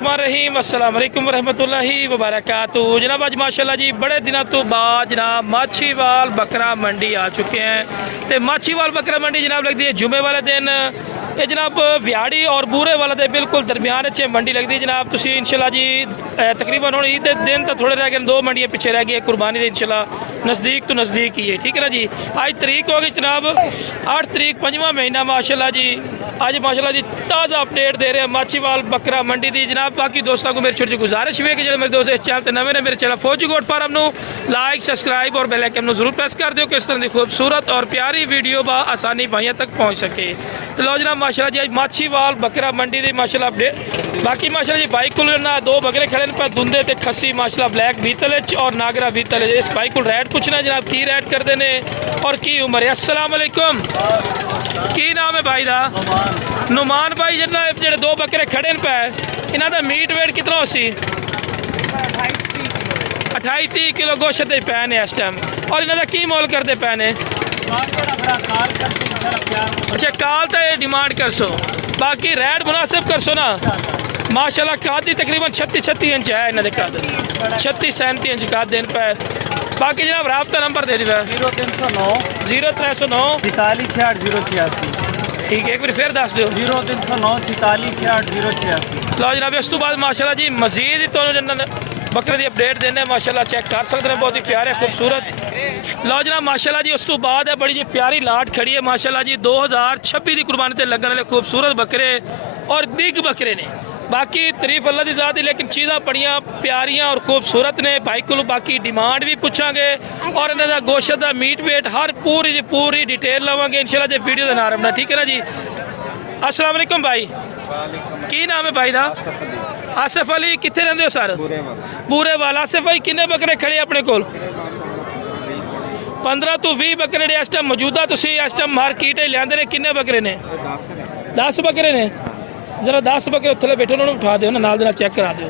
रहीम अस्सलाम वालेकुम रहमतुल्लाहि वबरकातुहू। जनाब आज माशाल्लाह जी बड़े दिनों तो बाद जनाब माछीवाल बकरा मंडी आ चुके हैं। तो माछीवाल बकरा मंडी जनाब लगती है जुमे वाले दिन। ये जनाब व्याड़ी और बूरे वाले दे बिल्कुल दरमियान च मंडी लगती है जनाब। तुसी इंशाल्लाह जी तकरीबन हुण ईद दे दिन तो थोड़े रह गए, 2 मंडियां पिछे रह गई। कुर्बानी दे इंशाल्लाह नज़दीक तो नज़दीक ही है, ठीक है ना जी। आज तरीक हो गई जनाब 8 तरीक 5वां महीना माशाल्लाह जी। आज माशाल्लाह जी ताज़ा अपडेट दे रहे हैं माछीवाल बकरा मंडी दी जनाब। बाकी दोस्तों को मेरी छोटी गुजारिश है कि जो मेरे दोस्त इस चैनल पर नवे ने मेरे चैनल फौजी गोट फार्म नू लाइक सब्सक्राइब और बेल आइकन जरूर प्रेस कर दो कि इस तरह की खूबसूरत और प्यारी वीडियो आसानी भाइयों तक पहुँच सके। तो लो जनाब माशाल्लाह जी आज माछीवाल बकरा मंडी दी माशाल्लाह अपडेट। बाकी माशाल्लाह जी बाइक को ना 2 बकरे खड़े पे दुंदे ते खस्सी माशाल्लाह ब्लैक बीतल और नागरा बीतल। इस बाइक को रेट पूछना जनाब की रेट करते हैं और की उम्र है। अस्सलाम वालेकुम, की नाम है भाई दा? नुमान भाई जिन्ना जो 2 बकरे खड़े पे इन्हों का मीट वेट कितना हो सी? 28-30 किलो गोश्त दे पे ने इस टाइम। और इन्हों का की मोल करते पे ने? अच्छा काल तो ये डिमांड कर सो, बाकी रेट मुनासिब कर सो ना माशाल्लाह। कादी तकरीबन 36 इंच है इन्होंने कद, 36-37 इंच कद दिन पे। बाकी जनाब राबता नंबर दे दी 0309 0309 46 086। ठीक है, एक बार फिर दस दो 0309 46 086। लो जनाब इस तो बाद माशाल्लाह जी मजीद तो बकरे की अपडेट देने माशाल्लाह चेक कर सकते हैं। बहुत ही प्यारे खूबसूरत। लो जनाब माशाल्लाह जी उस तो बाद है बड़ी जी प्यारी लाट खड़ी है माशाल्लाह जी। 2026 की कुर्बानी से लगने वाले खूबसूरत बकरे और बिग बकरे ने। बाकी तारीफ अल्लाह की ज़ात है, लेकिन चीज़ा बड़िया प्यारियां और खूबसूरत ने। भाई को बाकी डिमांड भी पूछांगे और इन्हों का गोश्त का मीट वेट हर पूरी डिटेल लवांगे इंशाल्लाह जी वीडियो का नाम रखना, ठीक है ना जी। अस्सलाम वालेकुम भाई, की नाम है भाई दा? आसिफ अली। कितने रहंदे हो सर? बूरे वाला। आसिफ भाई किन्ने बकरे खड़े अपने कोल? 15 तो 20 बकरे ने इस टाइम मौजूदा तुसी इस टाइम मार्केट लियांदे ने। किन्ने बकरे ने? 10 बकरे ने। जरा 10 बकरे थले बैठे उन्होंने उठा दो ना, नाल दे नाल चेक करा दो।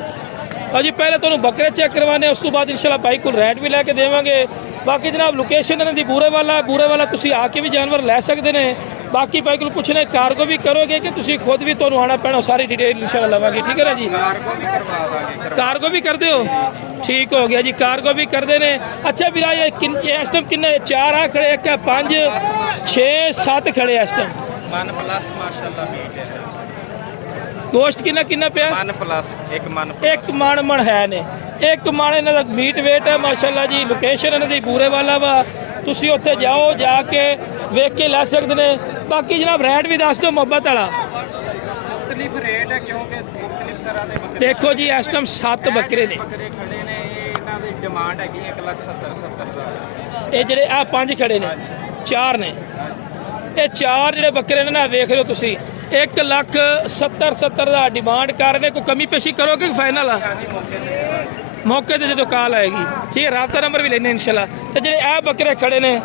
और जी पहले तो बकरे चेक करवाने, उस तो बाद इंशाल्लाह भाई को रेट भी लैके देवांगे। बाकी जनाब लोकेशन इन्हों की बूरे वाला तुसी आके भी जानवर लै सकते हैं। बाकी भाई को पूछने कार्गो भी करोगे कि तुसी खुद भी तो आना पैना, सारी डिटेल इंशाल्लाह लवांगे, ठीक है ना जी। कार्गो भी कर दो, ठीक हो गया जी, कार्गो भी कर देने। अच्छा बिरा इस टाइम किन्ने 4 आ खड़े, 1 5 6 7 खड़े इस टाइम। मन प्लस माशाल्लाह मीट है। गोश्त किन्ना किन्ना पे? मन प्लस एक मन है ने। 1 मन इन्हों का मीट वेट है माशाल्लाह जी। लोकेशन इन्हों की बूरे वाला वा, तुसी उत्थे जाओ जाके वेख के लै सकते हैं। बाकी जनाब रेट भी दस दो मोहब्बत वाला। मुख्तलिफ रेट है क्योंकि मुख्तलिफ तरह के बकरे। देखो जी इस टाइम 7 बकरे ने। बकरे खड़े ने, इन्हां दी डिमांड है 1,70,000। ये ਜਿਹੜੇ आ 5 खड़े ने 4 ने, ये 4 ਜਿਹੜੇ बकरे ने ना वेख रहे हो तुसी 1,70,000 का डिमांड कर रहे। कोई कमी पेशी करोगे कि फाइनल आ? मौके से जो कॉल आएगी, ठीक है। राबता नंबर भी लेने इंशाल्लाह। तो जो आ बकरे खड़े ने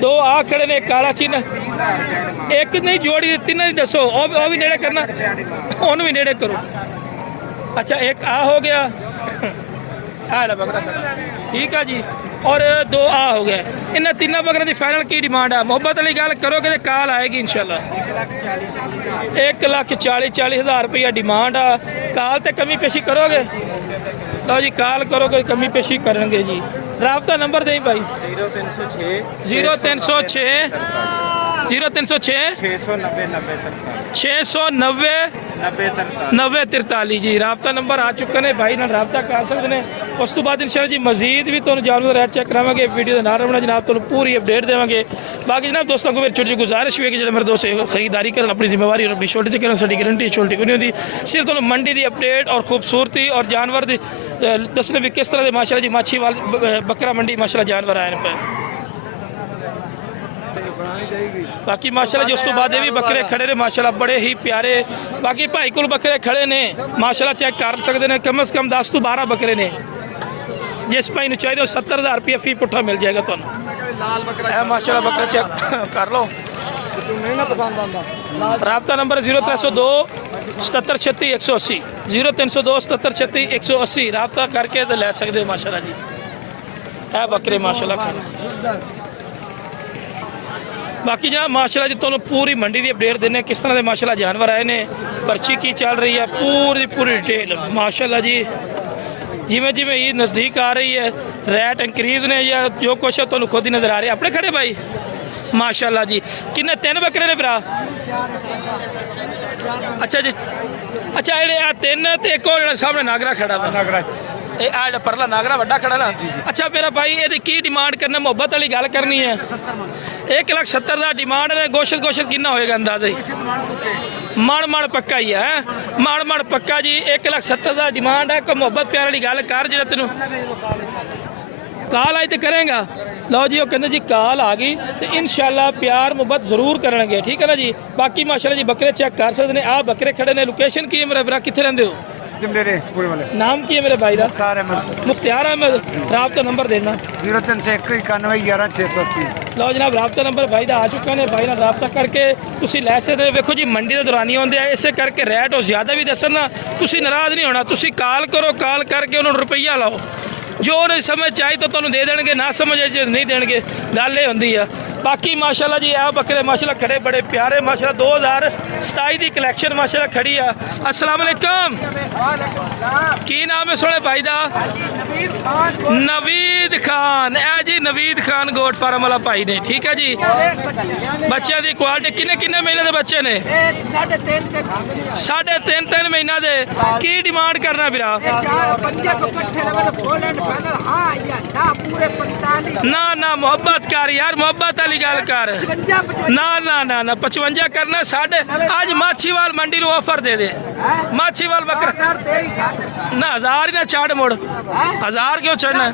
2 आ खड़े ने काला चीन, एक नहीं जोड़ी 3 दसो और भी नेड़े करना, उन्होंने भी नेड़े करो। अच्छा एक आ हो गया आ बकरा, ठीक है जी। और 2 आ हो गया। इन 3 बकरों की फाइनल की डिमांड है? मोहब्बत वाली गल करोगे तो कॉल आएगी इंशाल्लाह। 1,40,000 रुपया डिमांड आ। कॉल तो कमी पेशी करोगे? लो जी कॉल करोगे कमी पेशी करेंगे जी। राबता नंबर दें भाई 0306 690 9043 जी। राबता नंबर आ चुके हैं भाई ना, राबता कर सकते हैं। उस तो बाद इंशाल्लाह जी मजीद भी तो जानवर रेट चेक करावे, वीडियो का नाम रखना जनाब, तो पूरी अपडेट देंगे। बाकी जनाब दोस्तों को मेरी छोटी गुजारिश है कि जो मेरे दोस्त खरीदारी करें अपनी जिम्मेवारी और अपनी छोटी करें, साड़ी गारंटी छोटी कोई नहीं होती। सिर्फ तो मंडी की अपडेट और खूबसूरती और जानवर की दसने भी किस तरह के माशाल्लाह जी माछीवाल बकरा मंडी माशाल्लाह जानवर आए पे। बाकी माशाल्लाह जी उस तो बाद भी बकरे खड़े ने माशाल्लाह बड़े ही प्यारे। बाकी भाई को बकरे खड़े ने माशाल्लाह चेक कर सकते हैं। कम से कम 10 तो 12 बकरे ने। जिस भाई ने चाहिए 70,000 रुपया फी पुट्ठा मिल जाएगा तो माशाल्लाह बकरा चेक कर लो। राबता नंबर 0302 77 36 180 0302 77 36 180। राबता करके तो लै सकते हो माशाल्लाह जी। है बकरे माशाल्लाह। ਬਾਕੀ ਜਨਾਬ ਮਾਸ਼ਾਅੱਲਾ ਜੀ ਤੁਹਾਨੂੰ ਪੂਰੀ ਮੰਡੀ ਦੀ ਅਪਡੇਟ ਦਿੰਨੇ ਕਿਸ ਤਰ੍ਹਾਂ ਦੇ ਮਾਸ਼ਾਅੱਲਾ ਜਾਨਵਰ ਆਏ ਨੇ, ਪਰਚੀ ਕੀ ਚੱਲ ਰਹੀ ਹੈ, ਪੂਰੀ ਡਿਟੇਲ ਮਾਸ਼ਾਅੱਲਾ ਜੀ। ਜਿਵੇਂ ਜਿਵੇਂ ਇਹ ਨਜ਼ਦੀਕ ਆ ਰਹੀ ਹੈ ਰੇਟ ਇੰਕਰੀਜ਼ ਨੇ ਜਾਂ ਜੋ ਕੁਛ ਹੈ ਤੁਹਾਨੂੰ ਖੁਦ ਹੀ ਨਜ਼ਰ ਆ ਰਿਹਾ। ਆਪਣੇ ਖੜੇ ਭਾਈ ਮਾਸ਼ਾਅੱਲਾ ਜੀ। ਕਿੰਨੇ 3 ਬੱਕਰੇ ਨੇ ਭਰਾ? ਅੱਛਾ ਜੀ, ਅੱਛਾ ਜਿਹੜੇ ਆ 3 ਤੇ ਇੱਕ ਉਹ ਜਿਹੜਾ ਸਾਹਮਣੇ ਨਾਗਰਾ ਖੜਾ ਵਾ, ਇਹ ਆ ਜਿਹੜਾ ਪਰਲਾ ਨਾਗਰਾ ਵੱਡਾ ਖੜਾ ਨਾ। ਅੱਛਾ ਮੇਰਾ ਭਾਈ ਇਹਦੀ ਕੀ ਡਿਮਾਂਡ ਕਰਨਾ, ਮੁਹੱਬਤ ਵਾਲੀ ਗੱਲ ਕਰਨੀ ਹੈ। 1,70,000 ਦਾ ਡਿਮਾਂਡ ਹੈ। ਗੋਸ਼ਤ ਕਿੰਨਾ ਹੋਏਗਾ ਅੰਦਾਜ਼ਾ ਹੀ? ਮਣ ਪੱਕਾ ਹੀ ਹੈ, ਮਣ ਪੱਕਾ ਜੀ। 1,70,000 ਦਾ ਡਿਮਾਂਡ ਹੈ। ਕੋਈ ਮੁਹੱਬਤ ਪਿਆਰ ਵਾਲੀ ਗੱਲ ਕਰ, ਜਿਹੜਾ ਤੈਨੂੰ ਕਾਲ ਆਈ ਤੇ ਕਰੇਗਾ। ਲਓ ਜੀ ਉਹ ਕਹਿੰਦੇ ਜੀ ਕਾਲ ਆ ਗਈ ਤੇ ਇਨਸ਼ਾਅੱਲਾ ਪਿਆਰ ਮੁਹੱਬਤ ਜ਼ਰੂਰ ਕਰਨਗੇ, ਠੀਕ ਹੈ ਨਾ ਜੀ। ਬਾਕੀ ਮਾਸ਼ਾਅੱਲਾ ਜੀ ਬੱਕਰੇ ਚੈੱਕ ਕਰ ਸਕਦੇ ਨੇ। ਆਹ ਬੱਕਰੇ ਖੜੇ ਨੇ। ਲੋਕੇਸ਼ਨ ਕੀ ਹੈ ਮੇਰਾ ਭਰਾ, ਕਿੱਥੇ ਰਹਿੰਦੇ ਹੋ? ਨਾਮ ਕੀ ਹੈ ਮੇਰੇ ਭਾਈ ਦਾ? ਮੁਖਤਿਆਰ ਅਹਿਮਦ। ਰਾਬਤਾ ਨੰਬਰ ਦੇਣਾ 0391911680। ਲਓ ਜਨਾਬ ਰਾਬਤਾ ਨੰਬਰ ਭਾਈ ਦਾ ਆ ਚੁੱਕਾ ਨੇ, ਭਾਈ ਨਾਲ ਰਾਬਤਾ ਕਰਕੇ ਤੁਸੀਂ ਲੈ ਸਕਦੇ ਹੋ। ਵੇਖੋ ਜੀ ਮੰਡੀ ਦੇ ਦੌਰਾਨੀ ਆਉਂਦੇ ਆ, ਇਸੇ ਕਰਕੇ ਰੇਟ ਉਹ ਜ਼ਿਆਦਾ ਵੀ ਦੱਸਣ ਨਾ, ਤੁਸੀਂ ਨਾਰਾਜ਼ ਨਹੀਂ ਹੋਣਾ। ਤੁਸੀਂ ਕਾਲ ਕਰੋ, ਕਾਲ ਕਰਕੇ ਉਹਨਾਂ ਨੂੰ ਰੁਪਈਆ ਲਾਓ, ਜੋ ਉਹਨੇ ਸਮਝ ਚਾਹੀ ਤਾਂ ਤੁਹਾਨੂੰ ਦੇ ਦੇਣਗੇ, ਨਾ ਸਮਝ ਜੇ ਨਹੀਂ ਦੇਣਗੇ ਗੱਲ ਇਹ ਹੁੰਦੀ ਆ। ਬਾਕੀ ਮਾਸ਼ਾਅੱਲਾ ਜੀ ਆ ਬੱਕਰੇ ਮਾਸ਼ਾਅੱਲਾ ਖੜੇ ਬੜੇ ਪਿਆਰੇ ਮਾਸ਼ਾਅੱਲਾ 2027 ਦੀ ਕਲੈਕਸ਼ਨ ਮਾਸ਼ਾਅੱਲਾ ਖੜੀ ਆ। अस्सलाम वालेकुम, ਕੀ ਨਾਮ ਹੈ ਸੋਹਣੇ ਭਾਈ ਦਾ? ਨਵੀਦ ਖਾਨ। ਇਹ ਜੀ ਨਵੀਦ ਖਾਨ ਗੋਟ ਫਾਰਮ ਵਾਲਾ ਭਾਈ ਨੇ, ਠੀਕ ਹੈ ਜੀ। ਬੱਚਿਆਂ ਦੀ ਕੁਆਲਿਟੀ ਕਿੰਨੇ ਮਹੀਨੇ ਦੇ ਬੱਚੇ ਨੇ? 3.5 ਮਹੀਨਾ ਦੇ। ਕੀ ਡਿਮਾਂਡ ਕਰਨਾ ਵੀਰਾ? ਨਾ ਮੁਹੱਬਤ ਕਰ ਯਾਰ, ਮੁਹੱਬਤ ਵਾਲੀ ਗੱਲ ਕਰ। ਨਾ 55 ਕਰਨਾ। ਸਾਡੇ ਅੱਜ ਮਾਛੀਵਾਲ ਮੰਡੀ ਨੂੰ ਆਫਰ ਦੇ ਦੇ। ਮਾਛੀਵਾਲ ਬੱਕਰਾ ਨਾ 1000 ਹੀ ਨਾ ਛੱਡ ਮੁੜ। 1000 ਕਿਉਂ ਛੱਡਣਾ?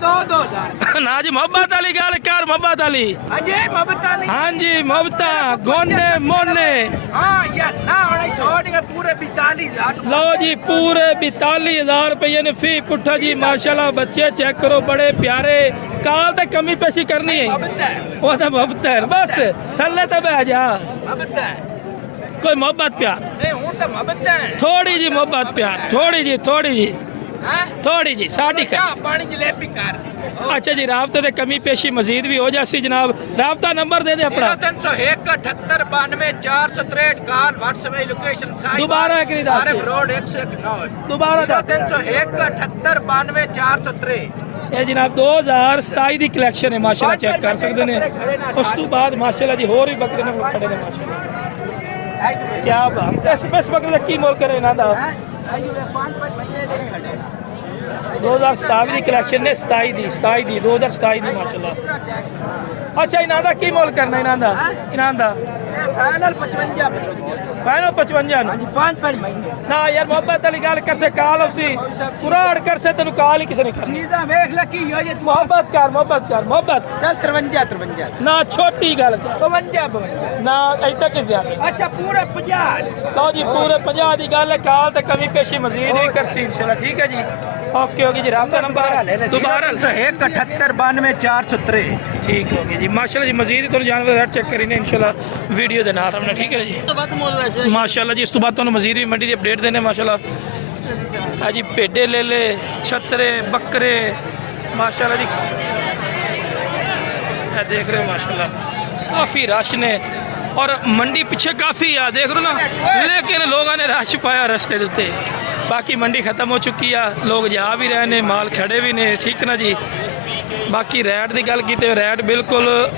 ਨਾ ਜੀ ਮੁਹੱਬਤ ਵਾਲੀ ਗੱਲ ਕਰ, ਮੁਹੱਬਤ ਵਾਲੀ। हाँ जी मुहब्बत गोने मोने। लो जी पूरे 42,000 रुपये ने फी पुट्ठा जी माशाल्लाह। बच्चे चेक करो बड़े प्यारे। काल तो कमी पेशी करनी है, वो तो मुहब्बत है बस। थल्ले तो बह जा, कोई मोहब्बत प्यार थोड़ी जी, मोहब्बत प्यार थोड़ी जी साड़ी पानी जलेबी कर। अच्छा जी राबते दे कमी पेशी मजीद भी हो जासी जनाब। राबता नंबर दे दे अपना। 301 कॉल व्हाट्सएप लोकेशन दोबारा एक नहीं दस रोड 109 दोबारा 301 403। ਇਹ ਜਨਾਬ 2027 ਦੀ ਕਲੈਕਸ਼ਨ ਹੈ ਮਾਸ਼ਾਅੱਲਾ, ਚੈੱਕ ਕਰ ਸਕਦੇ ਨੇ। ਉਸ ਤੋਂ ਬਾਅਦ ਮਾਸ਼ਾਅੱਲਾ ਜੀ ਹੋਰ ਵੀ ਬੱਕਰੇ ਨੇ ਖੜੇ ਨੇ ਮਾਸ਼ਾਅੱਲਾ। ਕੀ ਬਾਤ। ਇਸ ਬੱਕਰੇ ਦਾ ਕੀ ਮੁੱਲ ਕਰੇ ਇਹਨਾਂ ਦਾ? 2027 ਦੀ ਕਲੈਕਸ਼ਨ ਨੇ। 27 ਦੀ 2027 ਦੀ ਮਾਸ਼ਾਅੱਲਾ। ਅੱਛਾ ਇਹਨਾਂ ਦਾ ਕੀ ਮੁੱਲ ਕਰਨਾ? ਇਹਨਾਂ ਦਾ फाइनल 55 फाइनल 55 ਹਾਂਜੀ 5 ਮਹੀਨੇ ਨਾ ਯਾਰ ਮੁਹੱਬਤ ਵਾਲੀ ਗੱਲ ਕਰ ਸੇ ਕਾਲ ਉਸੀ ਕੁਰਾੜ ਕਰ ਸੇ ਤੈਨੂੰ ਕਾਲ ਹੀ ਕਿਸੇ ਨੇ ਕਰਨੀ। ਨੀਜ਼ਾ ਵੇਖ ਲੈ ਕੀ ਹੋ ਜੇ ਤੂੰ ਮੁਹੱਬਤ ਕਰ ਮੁਹੱਬਤ ਚੱਲ 53 ਨਾ ਛੋਟੀ ਗੱਲ ਕਰ 52 ਨਾ ਇੱਥੇ ਕਿ ਜ਼ਿਆਦਾ। ਅੱਛਾ ਪੂਰੇ 50 ਲਓ ਜੀ ਪੂਰੇ 50 ਦੀ ਗੱਲ ਹੈ। ਕਾਲ ਤੇ ਕਮੀ ਪੇਸ਼ੀ ਮਜ਼ੀਦ ਵੀ ਕਰਸੀ ਇਨਸ਼ਾਅੱਲਾ, ਠੀਕ ਹੈ ਜੀ। ਓਕੇ ਹੋ ਗਈ ਜੀ। ਰਾਬਤਾ ਨੰਬਰ ਦੁਬਾਰਾ 178 403। ਠੀਕ ਹੋ ਗਈ ਜੀ ਮਾਸ਼ਾਅੱਲਾ ਜੀ। ਮਜ਼ੀਦ ਤੁਹਾਨੂੰ ਜਾਨਵਰ ਰੇਟ ਚੈੱਕ ਕਰੀ ਨੇ ਇਨਸ਼ਾਅੱਲਾ ਵੀਡੀਓ ਦੇ ਨਾਲ ਆਪਣਾ, ਠੀਕ ਹੈ ਜੀ। ਮਾਸ਼ਾਅੱਲਾ ਜੀ ਇਸ ਤੋਂ ਬਾਅਦ ਤੁਹਾਨੂੰ ਮਜ਼ੀਦ ਵੀ ਮੰਡੀ ਦੀ ਅਪਡੇਟ ਦੇਣੇ ਮਾਸ਼ਾਅੱਲਾ। ਆ ਜੀ ਭੇਡੇ ਲੈ ਛਤਰੇ ਬੱਕਰੇ ਮਾਸ਼ਾਅੱਲਾ ਜੀ। ਇਹ ਦੇਖ ਰਹੇ ਹੋ ਮਾਸ਼ਾਅੱਲਾ ਕਾਫੀ रश ने और मंडी पीछे काफ़ी आ देख रहे हो ना, लेकिन लोगों ने रश पाया रस्ते के उत्ते। बाकी मंडी खत्म हो चुकी है, लोग जा भी रहे हैं, माल खड़े भी ने, ठीक ना जी। बाकी रैट की गल की रैट बिल्कुल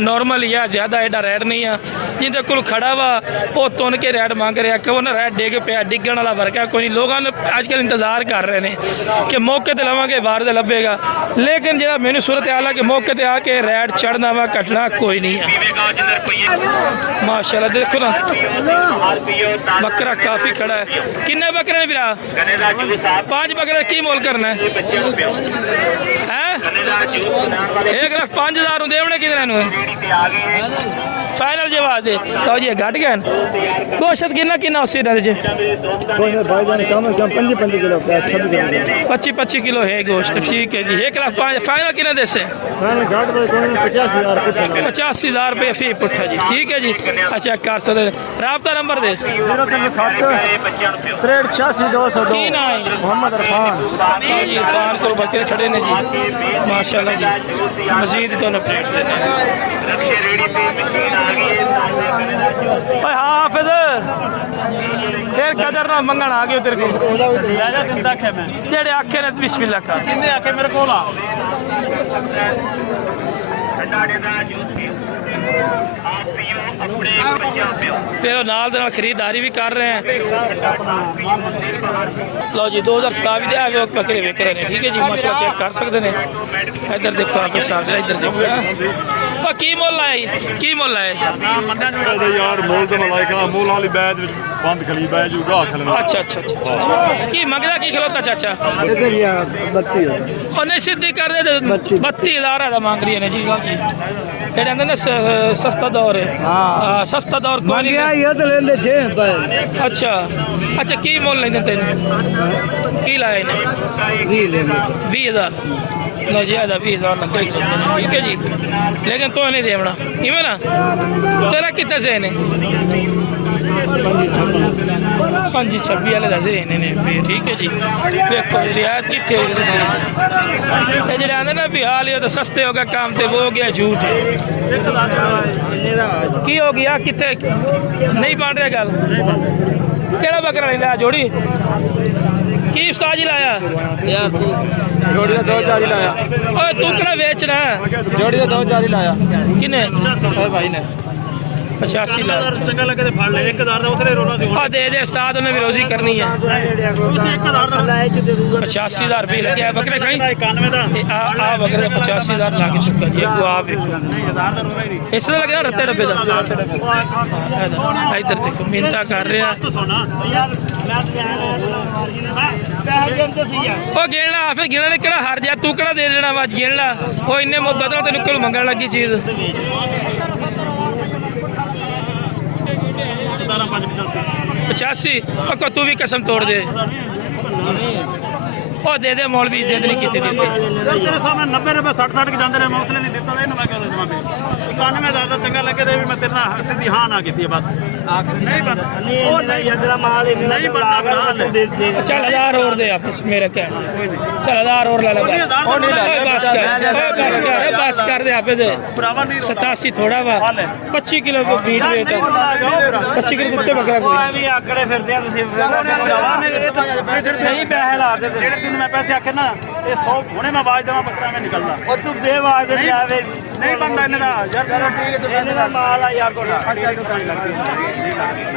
नॉर्मल ही है, ज़्यादा एडा रैट नहीं है। जिंदे कोल खड़ा वा वो तुन के रैट मंग रहा कि वो ना रैट डिग पिया, डिगण वाला वर्क है कोई नहीं। लोगों ने अजकल इंतजार कर रहे हैं कि मौके पर लवेंगे बाहर से लभेगा, लेकिन जो मैंने सूरत हाल है कि मौके पर आके रैट चढ़ना वा घटना कोई नहीं है। माशाल्लाह देखो ना बकरा काफ़ी खड़ा है। किन्ने बकरे ने बिरा? 5 बकरे की मोल करना है? 1,05,000 देवने किधर फाइनल जवाब दे तो जी घट गए। गोश्त किन्ना उसी दे 25 किलो है गोश्त, ठीक है जी। 1,05,000 फाइनल किन्ने दे से 85,000 रुपये फी पुट्ठा जी, ठीक है जी। अच्छा कर सकते राबता नंबर दे 03682 मोहम्मद इरफान को बकरे खड़े ने जी माशाल्लाह जी। मजीद तो अपडेट देने ਓਏ ਹਾਫਿਜ਼ ਫਿਰ ਕਦਰ ਨਾਲ ਮੰਗਣ ਆ ਗਏ ਤੇਰੇ ਕੋਲ ਲੈ ਜਾ ਦਿੰਦਾ ਆਖਿਆ ਮੈਂ ਜਿਹੜੇ ਆਖੇ ਨੇ ਬਿਸਮਿਲ੍ਲਾ ਕਰ ਕਿੰਨੇ ਆਖੇ ਮੇਰੇ ਕੋਲ ਆ ਫਿਰ ਉਹ ਨਾਲ ਦੇ ਨਾਲ ਖਰੀਦਦਾਰੀ ਵੀ ਕਰ ਰਹੇ ਹੈ ਲਓ ਜੀ 2027 ਦੇ ਆਵੇ ਬੱਕਰੇ ਵੇਚ ਰਹੇ ਨੇ ਠੀਕ ਹੈ ਜੀ ਮਾਸ਼ਾਅੱਲਾ ਚੈੱਕ ਕਰ ਸਕਦੇ ਨੇ ਇੱਧਰ ਦੇਖੋ ਆਪੇ ਸਾਹਮਣੇ ਇੱਧਰ ਦੇਖੋ ਉਹ ਕੀ ਮੁੱਲ ਹੈ ਕੀ ਮੁੱਲ ਹੈ ਇਹਦਾ ਯਾਰ ਮੋਲ ਤੇ ਮਲਾਇਕਾ ਮੋਲ ਵਾਲੀ ਬੈਦ ਵਿੱਚ ਬੰਦ ਖਲੀ ਬੈ ਜੂਗਾ ਖਲਣਾ ਅੱਛਾ ਅੱਛਾ ਅੱਛਾ ਕੀ ਮੰਗਦਾ ਕੀ ਖਲੋਤਾ ਚਾਚਾ ਇਧਰ ਯਾਰ 32 ਉਹਨੇ ਸਿੱਧੀ ਕਰ ਦੇ 32000 ਦਾ ਮੰਗ ਰਹੀ ਨੇ ਜੀ ਲਓ ਜੀ ਇਹ ਕਹਿੰਦੇ ਨੇ ਸਸਤਾ ਦੌਰ ਹੈ ਹਾਂ ਸਸਤਾ ਦੌਰ ਕੋਈ ਨਹੀਂ ਇਹ ਤਾਂ ਲੈਂਦੇ 6 ਰੁਪਏ ਅੱਛਾ ਅੱਛਾ ਕੀ ਮੁੱਲ ਲੈਂਦੇ ਤੈਨੂੰ ਕੀ ਲਾਏ ਨੇ 20 ਲੈਣੇ 20000 ਲਓ ਜੀ ਆਦਾ 20000 ਲੱਗਾ ਹੀ ਠੀਕ ਹੈ ਜੀ ਲੇਕਿਨ ਤੂੰ ਨਹੀਂ ਦੇਵਣਾ ਕਿਵੇਂ ਨਾ ਤੇਰਾ ਕਿੱਥੇ ਸੇ ਨੇ 526 ਵਾਲੇ ਦੱਸੇ ਨੇ ਠੀਕ ਹੈ ਜੀ ਵੇਖੋ ਰਿਆਇਤ ਕਿੱਥੇ ਹੋਈ ਇਹ ਜਿਹੜੇ ਆਂਦੇ ਨਾ ਵੀ ਹਾਲ ਇਹ ਤਾਂ ਸਸਤੇ ਹੋ ਗਏ ਕੰਮ ਤੇ ਉਹ ਹੋ ਗਿਆ ਝੂਠ ਕੀ ਹੋ ਗਿਆ ਕਿੱਥੇ ਨਹੀਂ ਬਣ ਰਿਹਾ ਗੱਲ ਕਿਹੜਾ ਬੱਕਰਾ ਲੈਂਦਾ ਜੋੜੀ ਕੀ ਉਸਤਾਦ ਜੀ ਲਾਇਆ ਯਾਰ ਤੂੰ ਜੋੜੀ ਦਾ 2-4 ਹੀ ਲਾਇਆ ਓਏ ਤੂੰ ਕਿਹੜਾ ਵੇਚਣਾ ਜੋੜੀ ਦਾ 2-4 ਹੀ ਲਾਇਆ ਕਿਨੇ ਓਏ ਭਾਈ ਨੇ 85 ਲਾ ਚੰਗਾ ਲੱਗੇ ਤੇ ਫੜ ਲੈ 1000 ਦਾ ਉਸਰੇ ਰੋਲਾ ਸੀ ਆ ਦੇ ਦੇ ਉਸਤਾਦ ਉਹਨੇ ਵੀ ਰੋਜ਼ੀ ਕਰਨੀ ਹੈ ਤੁਸੀਂ 1000 ਦਾ ਲਾਇਆ ਚ ਦੇ ਦੂਗਾ 85000 ਰੁਪਏ ਲੱਗਿਆ ਬੱਕਰੇ ਖਾਈ 91 ਦਾ ਆ ਬੱਕਰੇ 85000 ਲੱਗ ਚੁੱਕਾ ਜੀ ਇਹ ਆ ਵੇਖੋ 1000 ਦਾ ਰੋਲਾ ਹੀ ਨਹੀਂ ਇਸ ਦਾ ਲੱਗਿਆ ਰੱਤੇ ਡੱਬੇ ਦਾ ਇੱਧਰ ਦੇਖੋ ਮਿੰਤਾ ਕਰ ਰਿਹਾ ਸੋਨਾ ਯਾਰ ਮੈਂ ਪੈਸੇ ਸੀ ਯਾਰ ਉਹ ਗਿਣਲਾ ਫਿਰ ਗਿਣਨੇ ਕਿਹੜਾ ਹਾਰ ਜਾ ਤੂੰ ਕਿਹੜਾ ਦੇ ਦੇਣਾ ਵਾ ਗਿਣਲਾ ਉਹ ਇੰਨੇ ਮੁੱਦਤ ਨਾਲ ਤੈਨੂੰ ਕੋਲ ਮੰਗਣ ਲੱਗੀ ਚੀਜ਼ 85 ਉਹ ਤੂੰ ਵੀ ਕਸਮ ਤੋੜ ਦੇ ਉਹ ਦੇ ਦੇ ਮੌਲਵੀ ਜਿੱਦ ਨਹੀਂ ਕੀਤੀ ਦਿੱਤੀ ਤੇਰੇ ਸਾਹਮਣੇ 90 ਰੁਪਏ 60 ਕੇ ਜਾਂਦੇ ਨੇ ਮੌਸਲੇ ਨਹੀਂ ਦਿੱਤਾ ਇਹਨੂੰ ਮੈਂ ਕਹਿੰਦਾ ਜਮਾ 91 ਦਾ ਚੰਗਾ ਲੱਗੇ ਤੇ ਵੀ ਮੈਂ ਤੇਰੇ ਨਾਲ ਸਿੱਧੀ ਹਾਂ ਨਾ ਕੀਤੀ ਬਸ ਨਹੀਂ ਬੰਦਾ ਉਹ ਨਹੀਂ ਅਗਲਾ ਮਾਲ ਹੀ ਨਹੀਂ ਬੰਦਾ ਦੇ ਦੇ ਚੱਲ 1000 ਹੋਰ ਦੇ ਆਪਸ ਮੇਰੇ ਕਹਿਣ ਚੱਲ 1000 ਹੋਰ ਲੈ ਲੈ ਬਸ ਉਹ ਨਹੀਂ ਲੈ ਲੈ ਬਸ ਕਰ ਬਸ ਕਰ ਦੇ ਆਪੇ ਦੇ ਭਰਾਵਾ ਨਹੀਂ 87 ਥੋੜਾ ਵਾ 25 ਕਿਲੋ ਬੀਟ ਵੇਟ 25 ਕਿਲੋ ਦਿੱਤੇ ਬੱਕਰਾ ਕੋਈ ਵੀ ਆਕੜੇ ਫਿਰਦੇ ਆ ਤੁਸੀਂ ਸਹੀ ਪੈਸੇ ਲਾ ਦੇ ਜਿਹੜੇ ਤੈਨੂੰ ਮੈਂ ਪੈਸੇ ਆਖੇ ਨਾ ਇਹ 100 ਹੁਣੇ ਮੈਂ ਆਵਾਜ਼ ਦੇਵਾਂ ਬੱਕਰਾ ਮੈਂ ਨਿਕਲਦਾ ਉਹ ਤੂੰ ਦੇ ਆਵਾਜ਼ ਦੇ ਜਾਵੇ ਨਹੀਂ ਬੰਦਾ ਇਹਨਾਂ ਦਾ ਯਾਰ ਚਲੋ ਠੀਕ ਹੈ ਤੂੰ ਇਹਨਾਂ ਦਾ ਮਾਲ ਆ ਯਾਰ ਤੁਹਾਡਾ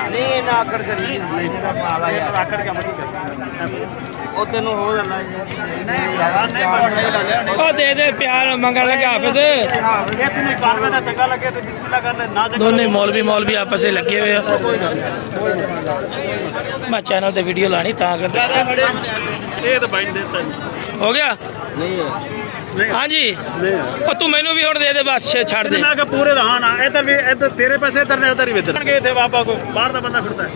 ਨਹੀਂ ਨਾ ਆਕੜ ਕਰੀ ਇਹਨਾਂ ਦਾ ਮਾਲ ਆ ਯਾਰ ਆਕੜ ਕੰਮ ਨਹੀਂ ਕਰਦਾ ਉਹ ਤੈਨੂੰ ਹੋ ਜਾਂਦਾ ਨਹੀਂ ਯਾਰ ਨਹੀਂ ਬੰਦਾ ਉਹ ਦੇ ਦੇ ਪਿਆਰ ਮੰਗਣ ਲੱਗਾ ਹਾਫਿਜ਼ ਇਹ ਤੈਨੂੰ 91 ਦਾ ਚੰਗਾ ਲੱਗੇ ਤੇ ਬਿਸਮਿਲ੍ਲਾ ਕਰ ਲੈ ਨਾ ਦੋਨੇ ਮੌਲਵੀ ਆਪਸ ਵਿੱਚ ਲੱਗੇ ਹੋਏ ਆ ਮੈਂ ਚੈਨਲ ਤੇ ਵੀਡੀਓ ਲਾਣੀ ਤਾਂ ਕਰਦੇ ਇਹ ਤਾਂ ਬਾਈ ਨੇ ਦਿੱਤਾ ਹੋ ਗਿਆ ਨਹੀਂ ਹਾਂਜੀ ਉਹ ਤੂੰ ਮੈਨੂੰ ਵੀ ਹੁਣ ਦੇ ਦੇ ਬਸ ਛੱਡ ਦੇ ਮੈਂ ਕਿ ਪੂਰੇ ਦਾ ਹਾਂ ਨਾ ਇੱਧਰ ਵੀ ਇੱਧਰ ਤੇਰੇ ਪੈਸੇ ਇੱਧਰ ਨੇ ਉੱਧਰ ਹੀ ਵੇਚਣਗੇ ਇੱਥੇ ਬਾਬਾ ਕੋ ਬਾਹਰ ਦਾ ਬੰਦਾ ਫਿਰਦਾ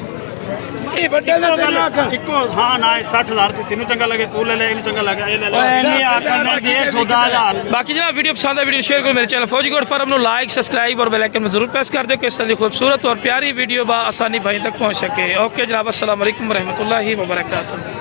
ਇਹ ਵੱਡੇ ਦਾ ਗੱਲ ਇੱਕੋ ਹਾਂ ਨਾ 60000 ਤੇ ਤੈਨੂੰ ਚੰਗਾ ਲੱਗੇ ਤੂੰ ਲੈ ਲੈ ਇਹਨੂੰ ਚੰਗਾ ਲੱਗਾ ਇਹ ਲੈ ਲੈ ਨਹੀਂ ਆਖਣਾ ਦੇ 14000 ਬਾਕੀ ਜਨਾਬ ਵੀਡੀਓ ਪਸੰਦ ਹੈ वीडियो शेयर करो मेरे चैनल फौजी गोड फार्म ਨੂੰ लाइक सब्सक्राइब और बेल आइकन में जरूर प्रेस कर दो कि इस तरह की खूबसूरत और प्यारी वीडियो बा आसानी भाई तक पहुंच सके ओके जनाब अस्सलाम वालेकुम रहमतुल्लाहि व बरकातहू।